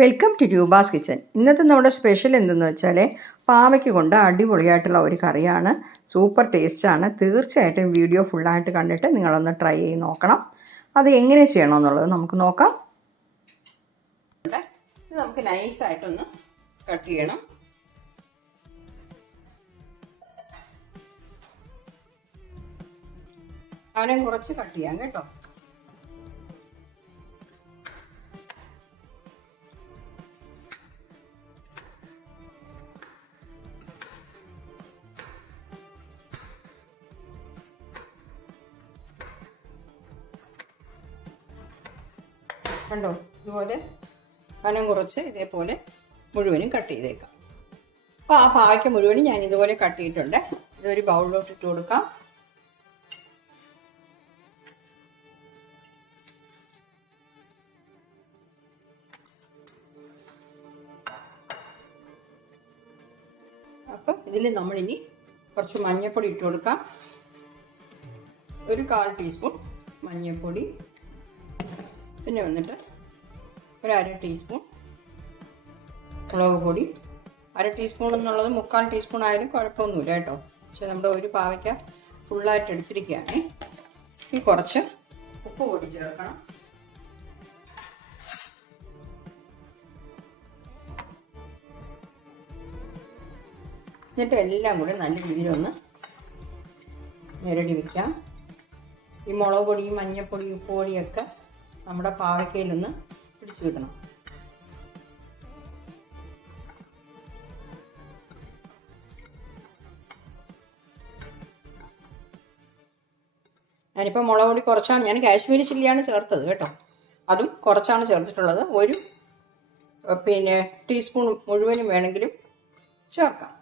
Welcome to Roopa's kitchen ഇന്നത്തെ നമ്മുടെ special എന്തെന്ന് വെച്ചാൽ പാവയ്ക്ക് കൊണ്ട് അടിപൊളിയായിട്ടുള്ള ഒരു കറിയാണ്. സൂപ്പർ ടേസ്റ്റാണ് തീർച്ചയായിട്ടും വീഡിയോ ഫുള്ളായിട്ട് കണ്ടിട്ട് നിങ്ങളൊന്ന് ട്രൈ ചെയ്ത് നോക്കണം. അത് എങ്ങനെ ചെയ്യണമെന്നുള്ളത് നമുക്ക് നോക്കാം. നമുക്ക് നൈസായിട്ടൊന്ന് കട്ട് ചെയ്യണം. അവനെ കുറച്ച് കട്ട് ചെയ്യാം കേട്ടോ. കണ്ടോ? ഇതുപോലെ കനം കുറച്ച് ഇതേപോലെ മുഴുവനും കട്ട് ചെയ്തേക്കാം. അപ്പോൾ ആ പാവയ്ക്ക് മുഴുവനും ഞാൻ ഇതുപോലെ കട്ട് ചെയ്തിട്ടുണ്ട്. ഇതൊരു ബൗളിലോട്ട് ഇട്ട് കൊടുക്കാം. അപ്പം ഇതിൽ നമ്മളിനി കുറച്ച് മഞ്ഞൾപ്പൊടി ഇട്ട് കൊടുക്കാം. ഒരു കാൽ ടീസ്പൂൺ മഞ്ഞൾപ്പൊടി പിന്നെ വന്നിട്ട് ഒരു അര ടീസ്പൂൺ മുളക് പൊടി. അര ടീസ്പൂൺ എന്നുള്ളത് മുക്കാൽ ടീസ്പൂൺ ആയാലും കുഴപ്പമൊന്നുമില്ല കേട്ടോ. പക്ഷെ നമ്മുടെ ഒരു പാവയ്ക്ക ഫുള്ളായിട്ട് എടുത്തിരിക്കുകയാണ്. ഇനി കുറച്ച് ഉപ്പ് പൊടി ചേർക്കണം. എന്നിട്ട് എല്ലാം കൂടി നല്ല രീതിയിൽ ഒന്ന് ഞെരടി വയ്ക്കാം ഈ മുളക് പൊടിയും മഞ്ഞൾപ്പൊടി ഉപ്പ് പൊടിയൊക്കെ നമ്മുടെ പാവയ്ക്കയിലൊന്ന് പിടിച്ചു കിട്ടണം. ഞാനിപ്പോൾ മുളക് പൊടി കുറച്ചാണ്. ഞാൻ കാശ്മീരി ചില്ലിയാണ് ചേർത്തത് കേട്ടോ. അതും കുറച്ചാണ് ചേർത്തിട്ടുള്ളത്. ഒരു പിന്നെ ടീസ്പൂൺ മുഴുവനും വേണമെങ്കിലും ചേർക്കാം.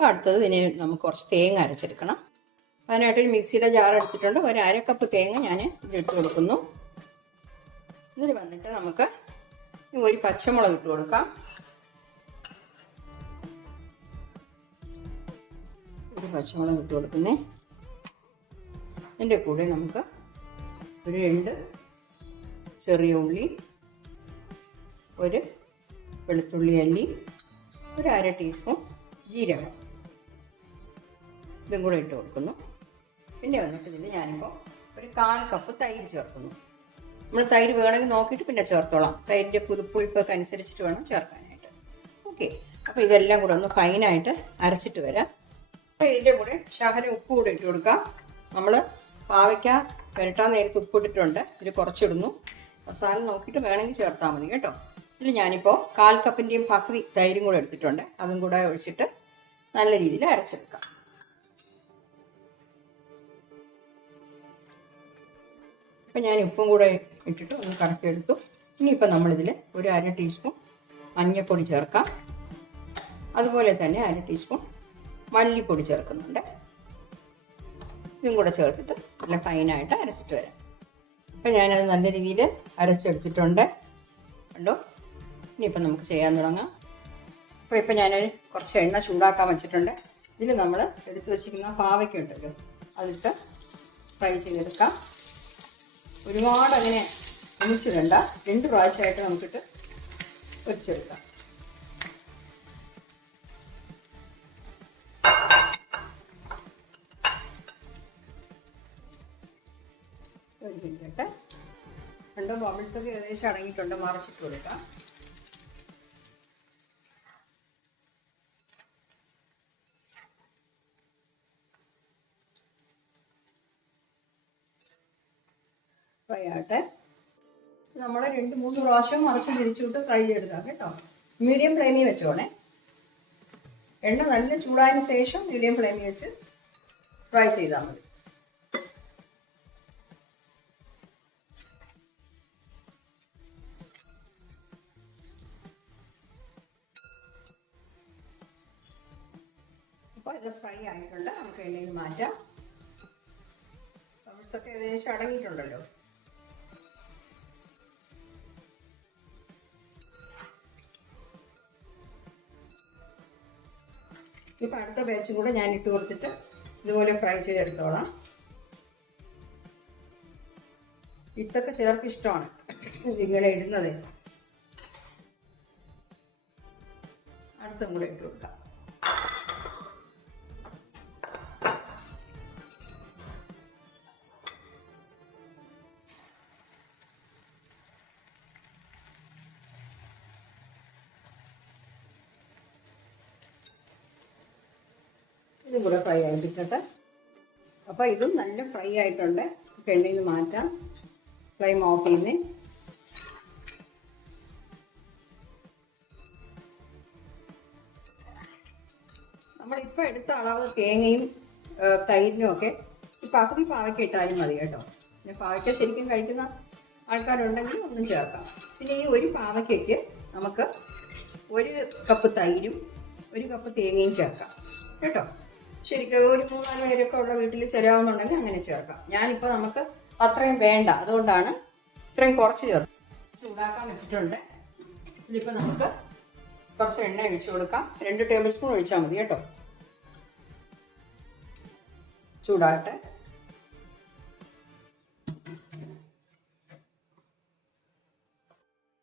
അടുത്തത് ഇതിന് നമുക്ക് കുറച്ച് തേങ്ങ അരച്ചെടുക്കണം. അതിനായിട്ടൊരു മിക്സിയുടെ ജാർ എടുത്തിട്ടുണ്ട്. ഒരു അര കപ്പ് തേങ്ങ ഞാൻ ഇതിലിട്ട് കൊടുക്കുന്നു. ഇതിൽ വന്നിട്ട് നമുക്ക് ഒരു പച്ചമുളക് ഇട്ട് കൊടുക്കാം. ഒരു പച്ചമുളക് ഇട്ട് കൊടുക്കുന്നേ. ഇതിന്റെ കൂടെ നമുക്ക് ഒരു രണ്ട് ചെറിയ ഉള്ളി ഒരു വെളുത്തുള്ളി അല്ലി ഒരു അര ടീസ്പൂൺ ജീരകം. ഇതും കൂടെ ഇട്ട് കൊടുക്കുന്നു. പിന്നെ വന്നിട്ട് ഇതിൽ ഞാനിപ്പോൾ ഒരു കാൽ കപ്പ് തൈര് ചേർക്കുന്നു. നമ്മൾ തൈര് വേണമെങ്കിൽ നോക്കിയിട്ട് പിന്നെ ചേർത്തോളാം. തൈരിന്റെ പുതുപ്പുളിപ്പൊക്കെ അനുസരിച്ചിട്ട് വേണം ചേർക്കാനായിട്ട്. ഓക്കെ അപ്പോൾ ഇതെല്ലാം കൂടെ ഒന്ന് ഫൈനായിട്ട് അരച്ചിട്ട് വരാം. അപ്പോൾ ഇതിന്റെ കൂടെ ശഹന ഉപ്പ് കൂടെ ഇട്ട് കൊടുക്കാം. നമ്മൾ പാവയ്ക്ക പുരട്ടാൻ നേരത്ത് ഉപ്പിട്ടിട്ടുണ്ട് ഇതിൽ കുറച്ചിടുന്നു. മസാല നോക്കിയിട്ട് വേണമെങ്കിൽ ചേർത്താൽ മതി കേട്ടോ. ഇതിൽ ഞാനിപ്പോൾ കാൽ കപ്പിന്റെയും പകുതി തൈരും കൂടെ എടുത്തിട്ടുണ്ട്. അതും കൂടെ ഒഴിച്ചിട്ട് നല്ല രീതിയിൽ അരച്ചെടുക്കാം. ഇപ്പം ഞാൻ ഉപ്പും കൂടെ ഇട്ടിട്ട് ഒന്ന് കറക്കിയെടുത്തു. ഇനിയിപ്പോൾ നമ്മളിതിൽ ഒരു അര ടീസ്പൂൺ മഞ്ഞൾപ്പൊടി ചേർക്കാം. അതുപോലെ തന്നെ അര ടീസ്പൂൺ മല്ലിപ്പൊടി ചേർക്കുന്നുണ്ട്. ഇതും കൂടെ ചേർത്തിട്ട് നല്ല ഫൈനായിട്ട് അരച്ചിട്ട് വരാം. അപ്പം ഞാനത് നല്ല രീതിയിൽ അരച്ചെടുത്തിട്ടുണ്ട്. കണ്ടോ? ഇനിയിപ്പം നമുക്ക് ചെയ്യാൻ തുടങ്ങാം. അപ്പോൾ ഇപ്പം ഞാൻ കുറച്ച് എണ്ണ ചൂടാക്കാൻ വെച്ചിട്ടുണ്ട്. ഇതിൽ നമ്മൾ എടുത്തു വെച്ചിരിക്കുന്ന പാവയ്ക്ക ഉണ്ടല്ലോ അതിട്ട് ഫ്രൈ ചെയ്തെടുക്കാം. ഒരുപാട് അങ്ങനെ ഒന്നിച്ചിടണ്ട. രണ്ട് പ്രാവശ്യമായിട്ട് നമുക്കിട്ട് വെച്ചെടുക്കാം ഒഴിച്ചിട്ട് രണ്ട് ബബിൾസൊക്കെ ഏകദേശം അടങ്ങിയിട്ടുണ്ട്. മറച്ചിട്ട് കൊടുക്കാം. ഫ്രൈ ആകട്ടെ. നമ്മൾ രണ്ട് മൂന്ന് പ്രാവശ്യം മറിച്ച് തിരിച്ചുവിട്ട് ഫ്രൈ ചെയ്തെടുക്കാം കേട്ടോ. മീഡിയം ഫ്ലെയിമിൽ വെച്ചോണേ. എണ്ണ നല്ല ചൂടായതിനു ശേഷം മീഡിയം ഫ്ലെയിമിൽ വെച്ച് ഫ്രൈ ചെയ്താൽ മതി. ഇത് ഫ്രൈ ആയിട്ടുണ്ട്. നമുക്ക് എണ്ണയിൽ മാറ്റാം. ഏകദേശം അടങ്ങിയിട്ടുണ്ടല്ലോ. ഇപ്പം അടുത്ത ബാച്ചും കൂടെ ഞാൻ ഇട്ട് കൊടുത്തിട്ട് ഇതുപോലെ ഫ്രൈ ചെയ്തെടുത്തോളാം. വിത്തൊക്കെ ചിലർക്ക് ഇഷ്ടമാണ്. ഇങ്ങനെ ഇടുന്നത്. കൂടെ ഫ്രൈ ആയിപ്പിച്ചിട്ട് അപ്പോൾ ഇതും നല്ല ഫ്രൈ ആയിട്ടുണ്ട്. എണ്ണയിൽ മാറ്റാം. ഫ്ലെയിം ഓഫ് ചെയ്യുന്നേ. നമ്മളിപ്പോൾ എടുത്ത അളവ് തേങ്ങയും തൈരിനും ഒക്കെ പകുതി പാവയ്ക്ക ഇട്ടാലും മതി കേട്ടോ. പിന്നെ പാവയ്ക്ക ശരിക്കും കഴിക്കുന്ന ആൾക്കാരുണ്ടെങ്കിൽ ഒന്നും ചേർക്കാം. പിന്നെ ഈ ഒരു പാവയ്ക്കയ്ക്ക് നമുക്ക് ഒരു കപ്പ് തൈരും ഒരു കപ്പ് തേങ്ങയും ചേർക്കാം. കേട്ടോ? ശരിക്കും ഒരു മൂന്നാൽ പേരൊക്കെ ഉള്ള വീട്ടിൽ ചേരാവുന്നുണ്ടെങ്കിൽ അങ്ങനെ ചേർക്കാം. ഞാനിപ്പോൾ നമുക്ക് അത്രയും വേണ്ട. അതുകൊണ്ടാണ് ഇത്രയും കുറച്ച് ചേർത്ത് ചൂടാക്കാൻ വെച്ചിട്ടുണ്ട്. ഇതിപ്പോൾ നമുക്ക് കുറച്ച് എണ്ണ ഒഴിച്ചു കൊടുക്കാം. രണ്ട് ടേബിൾ സ്പൂൺ ഒഴിച്ചാൽ മതി കേട്ടോ. ചൂടാകട്ടെ.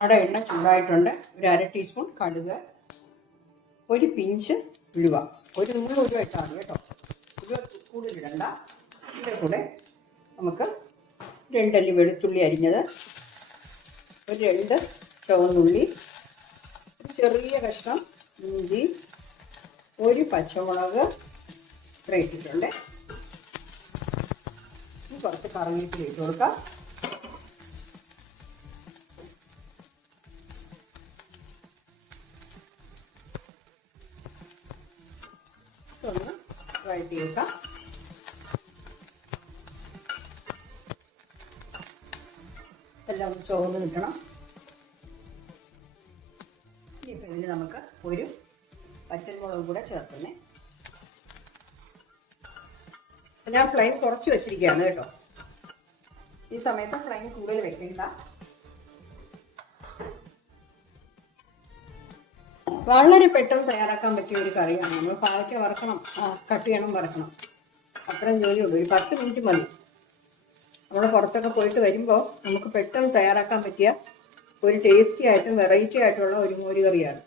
അവിടെ എണ്ണ ചൂടായിട്ടുണ്ട്. ഒരു അര ടീസ്പൂൺ കടുക് ഒരു പിഞ്ച് ഉലുവ. ഒരു നൂറ് ഒരു ഇട്ടാൽ മതി കേട്ടോ. ഇത് കൂടുതലിടണ്ട ഇതിന്റെ കൂടെ നമുക്ക് രണ്ടല്ലി വെളുത്തുള്ളി അരിഞ്ഞത് ഒരു രണ്ട് ചുവന്നുള്ളി ചെറിയ കഷ്ണം ഇഞ്ചി ഒരു പച്ചമുളക് ഇത്ര ഇട്ടിട്ടുണ്ട്. കുറച്ച് കറിവേപ്പില ഇട്ട് കൊടുക്കാം. വെക്കാം എല്ലാം ചോർന്ന് കിട്ടണം. ഇപ്പം ഇതിൽ നമുക്ക് ഒരു പച്ചമുളക് കൂടെ ചേർക്കുന്നേ. ഞാൻ ഫ്ലെയിം കുറച്ച് വെച്ചിരിക്കുകയാണ് കേട്ടോ. ഈ സമയത്ത് ഫ്ലെയിം കൂടുതൽ വെക്കണ്ട. വളരെ പെട്ടെന്ന് തയ്യാറാക്കാൻ പറ്റിയ ഒരു കറിയാണ്. നമ്മൾ പാലക്ക വറക്കണം കട്ട് ചെയ്യണം വറക്കണം. അത്രയും ജോലിയുള്ളൂ. ഒരു പത്ത് മിനിറ്റ് മതി. നമ്മൾ പുറത്തൊക്കെ പോയിട്ട് വരുമ്പോൾ നമുക്ക് പെട്ടെന്ന് തയ്യാറാക്കാൻ പറ്റിയ ഒരു ടേസ്റ്റി ആയിട്ടും വെറൈറ്റി ആയിട്ടുള്ള ഒരു മോര് കറിയാണ്.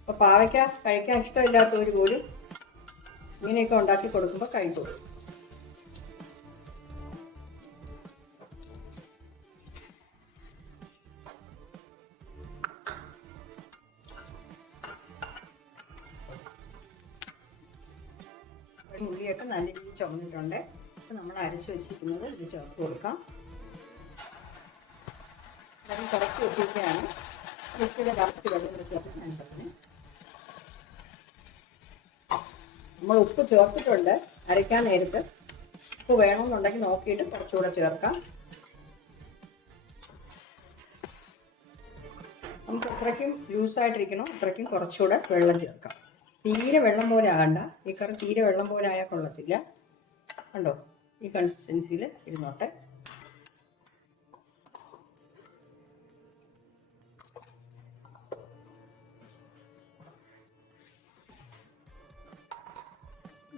അപ്പൊ പാവയ്ക്ക കഴിക്കാൻ ഇഷ്ടമില്ലാത്തവർ പോലും ഇങ്ങനെയൊക്കെ ഉണ്ടാക്കി കൊടുക്കുമ്പോൾ കഴിച്ചോളൂ ചുമന്നിട്ടുണ്ട്. നമ്മൾ അരച്ചു വെച്ചിരിക്കുന്നത് ഇത് ചേർത്ത് കൊടുക്കാം. വെള്ളം കുറച്ച് വെച്ചിരിക്കുകയാണ്. മിക്സിയുടെ കറക്റ്റ് വെള്ളം നമ്മൾ ഉപ്പ് ചേർത്തിട്ടുണ്ട്. അരയ്ക്കാൻ നേരത്ത് ഉപ്പ് വേണമെന്നുണ്ടെങ്കിൽ നോക്കിയിട്ട് കുറച്ചുകൂടെ ചേർക്കാം. നമുക്ക് അത്രയ്ക്കും ലൂസായിട്ടിരിക്കണം അത്രയ്ക്കും കുറച്ചുകൂടെ വെള്ളം ചേർക്കാം. തീരെ വെള്ളം പോലെ ആകണ്ട. ഈ കറി തീരെ വെള്ളം പോലെ ആയാൽ കൊള്ളത്തില്ല. കണ്ടോ? ഈ കൺസിസ്റ്റൻസിയിൽ ഇരുന്നോട്ടെ.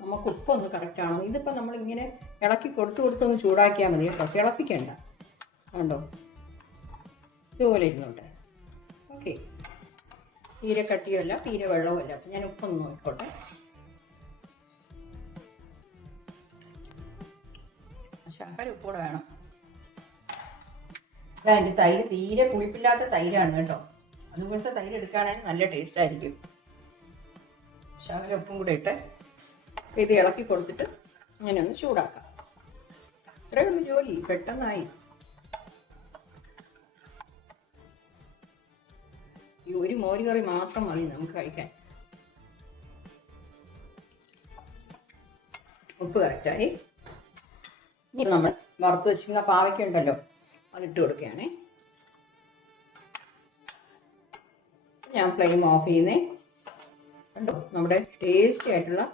നമുക്ക് ഉപ്പൊന്ന് കറക്റ്റ് ആണോ നമ്മൾ ഇങ്ങനെ ഇളക്കി കൊടുത്തു കൊടുത്തൊന്ന് ചൂടാക്കിയാൽ മതി കേട്ടോ. തിളപ്പിക്കേണ്ട. കണ്ടോ? ഇതുപോലെ ഇരുന്നോട്ടെ. ഓക്കെ തീരെ കട്ടിയല്ല തീരെ വെള്ളവുമല്ല. ഞാൻ ഉപ്പൊന്ന് നോക്കിക്കോട്ടെ ശകല ഉപ്പൂടെ വേണം. എന്റെ തൈര് തീരെ പുളിപ്പില്ലാത്ത തൈരാണ് കേട്ടോ. അതുപോലത്തെ തൈര് എടുക്കുകയാണെങ്കിൽ നല്ല ടേസ്റ്റ് ആയിരിക്കും. ശകല ഉപ്പും കൂടെ ഇട്ട് ഇത് ഇളക്കി കൊടുത്തിട്ട് ഇങ്ങനെ ഒന്ന് ചൂടാക്കാം. ഇത്രയും ജോലി. പെട്ടെന്നായി. ഈ ഒരു മോര് കറി മാത്രം മതി നമുക്ക് കഴിക്കാൻ. ഉപ്പ് കറക്റ്റായി ഇനി നമ്മൾ വറുത്ത് വെച്ചിരുന്ന പാവയ്ക്ക ഉണ്ടല്ലോ അതിട്ട് കൊടുക്കുകയാണേ. ഞാൻ ഫ്ലെയിം ഓഫ് ചെയ്യുന്നേ. കണ്ടോ? നമ്മുടെ ടേസ്റ്റി ആയിട്ടുള്ള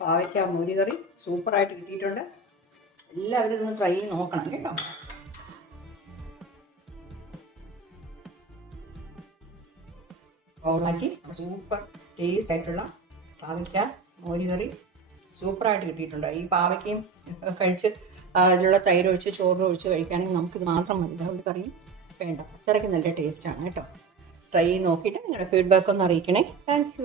പാവയ്ക്ക മോര് കറി സൂപ്പറായിട്ട് കിട്ടിയിട്ടുണ്ട്. എല്ലാവരും ഇതൊന്ന് ട്രൈ ചെയ്ത് നോക്കണം കേട്ടോ. ഓണാക്കി സൂപ്പർ ടേസ്റ്റ് ആയിട്ടുള്ള പാവയ്ക്ക മോരി കറി സൂപ്പറായിട്ട് കിട്ടിയിട്ടുണ്ട്. ഈ പാവയ്ക്കയും കഴിച്ച് അതിലുള്ള തൈര് ഒഴിച്ച് ചോറ് ഒഴിച്ച് കഴിക്കുകയാണെങ്കിൽ നമുക്കിത് മാത്രം മതി. ഒരു കറിയും വേണ്ട. അത്രയ്ക്ക് നല്ല ടേസ്റ്റാണ് കേട്ടോ. ട്രൈ നോക്കിയിട്ട് നിങ്ങളുടെ ഫീഡ്ബാക്ക് ഒന്ന് അറിയിക്കണേ. താങ്ക്